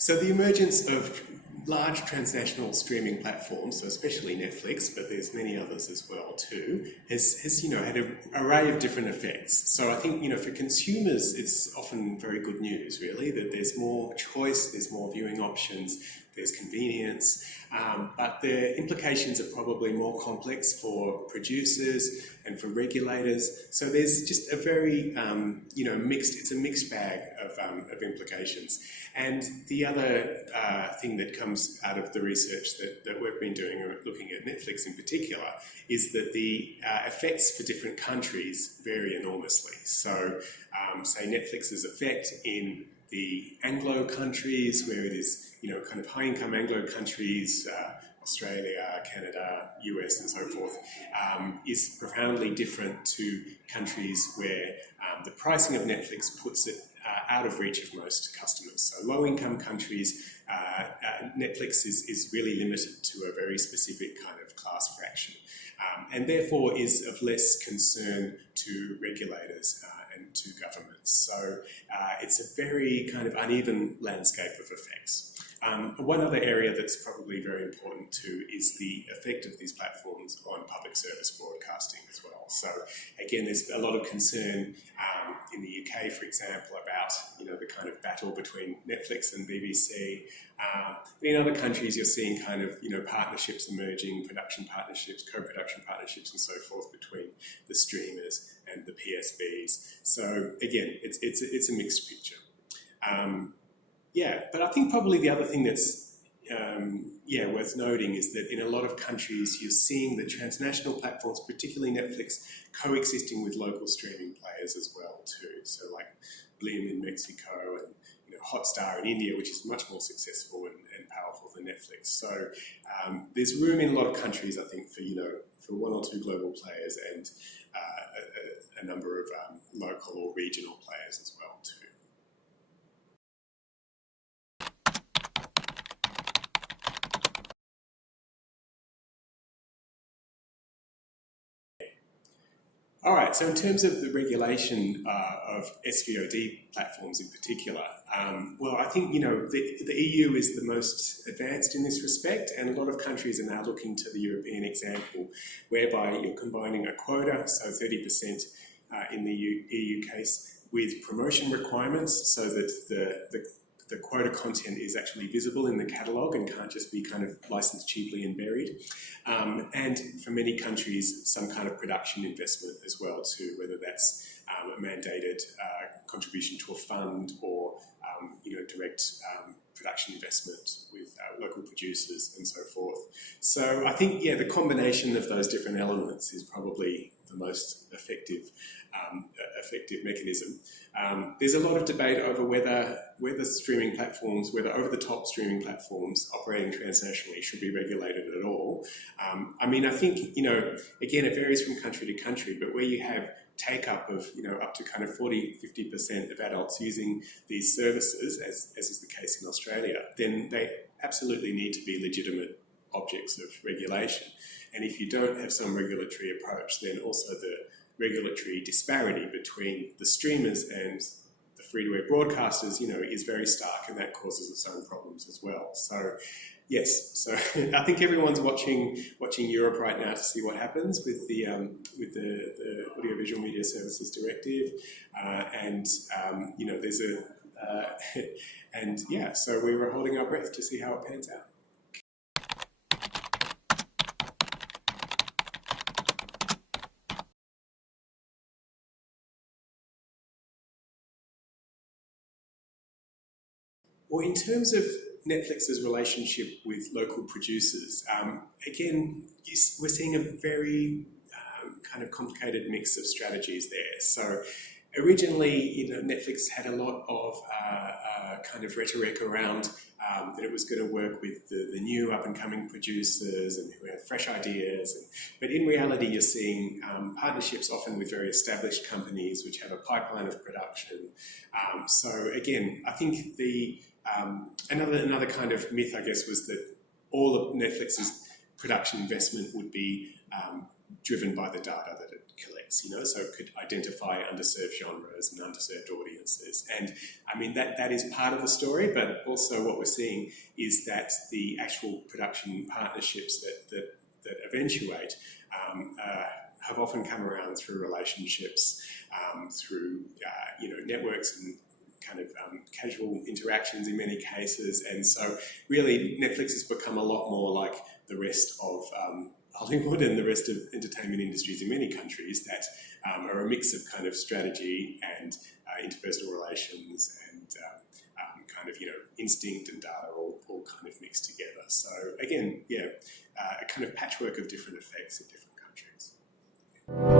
So the emergence of large transnational streaming platforms, so especially Netflix, but there's many others as well too, has had an array of different effects. So I think for consumers, it's often very good news, really, that there's more choice, there's more viewing options, there's convenience, but the implications are probably more complex for producers and for regulators. So there's just a very it's a mixed bag of implications. And the other thing that comes out of the research that we've been doing, looking at Netflix in particular, is that the effects for different countries vary enormously. So say Netflix's effect in the Anglo countries, where it is, kind of high-income Anglo countries, Australia, Canada, US, and so forth, is profoundly different to countries where the pricing of Netflix puts it out of reach of most customers. So low-income countries, Netflix is really limited to a very specific kind of class fraction, and therefore is of less concern to regulators and to governments. So it's a very kind of uneven landscape of effects. One other area that's probably very important too is the effect of these platforms on public service broadcasting as well. So again, there's a lot of concern in the UK, for example, about the kind of battle between Netflix and BBC. In other countries, you're seeing kind of partnerships emerging, production partnerships, co-production partnerships, and so forth between the streamers and the PSBs. So again, it's a mixed picture. But I think probably the other thing that's worth noting is that in a lot of countries you're seeing the transnational platforms, particularly Netflix, coexisting with local streaming players as well too. So like Blim in Mexico and Hotstar in India, which is much more successful and powerful than Netflix. So there's room in a lot of countries, I think, for one or two global players and a number of local or regional players as well too. All right, so in terms of the regulation of SVOD platforms in particular, I think, the EU is the most advanced in this respect, and a lot of countries are now looking to the European example, whereby you're combining a quota, so 30% in the EU case, with promotion requirements, so that the quota content is actually visible in the catalogue and can't just be kind of licensed cheaply and buried. And for many countries, some kind of production investment as well too, whether that's a mandated contribution to a fund or direct production investment with local producers and so forth. So I think, the combination of those different elements is probably the most effective mechanism. There's a lot of debate over whether streaming platforms, whether over-the-top streaming platforms operating transnationally should be regulated at all. I think, again, it varies from country to country, but where you have take-up of, up to kind of 40-50% of adults using these services, as is the case in Australia, then they absolutely need to be legitimate objects of regulation. And if you don't have some regulatory approach, then also the regulatory disparity between the streamers and the free-to-air broadcasters, is very stark, and that causes its own problems as well. So, yes, so I think everyone's watching Europe right now to see what happens with the Audiovisual Media Services Directive, there's so we were holding our breath to see how it pans out. Well, in terms of Netflix's relationship with local producers, again, we're seeing a very kind of complicated mix of strategies there. So originally, Netflix had a lot of kind of rhetoric around that it was going to work with the new up-and-coming producers and who have fresh ideas. But in reality, you're seeing partnerships often with very established companies which have a pipeline of production. So again, I think another kind of myth, I guess, was that all of Netflix's production investment would be driven by the data that it collects, so it could identify underserved genres and underserved audiences. And I mean, that is part of the story, but also what we're seeing is that the actual production partnerships that eventuate have often come around through relationships, through networks and kind of casual interactions in many cases. And so really Netflix has become a lot more like the rest of Hollywood and the rest of entertainment industries in many countries that are a mix of kind of strategy and interpersonal relations and kind of, instinct and data all kind of mixed together. So again, a kind of patchwork of different effects in different countries.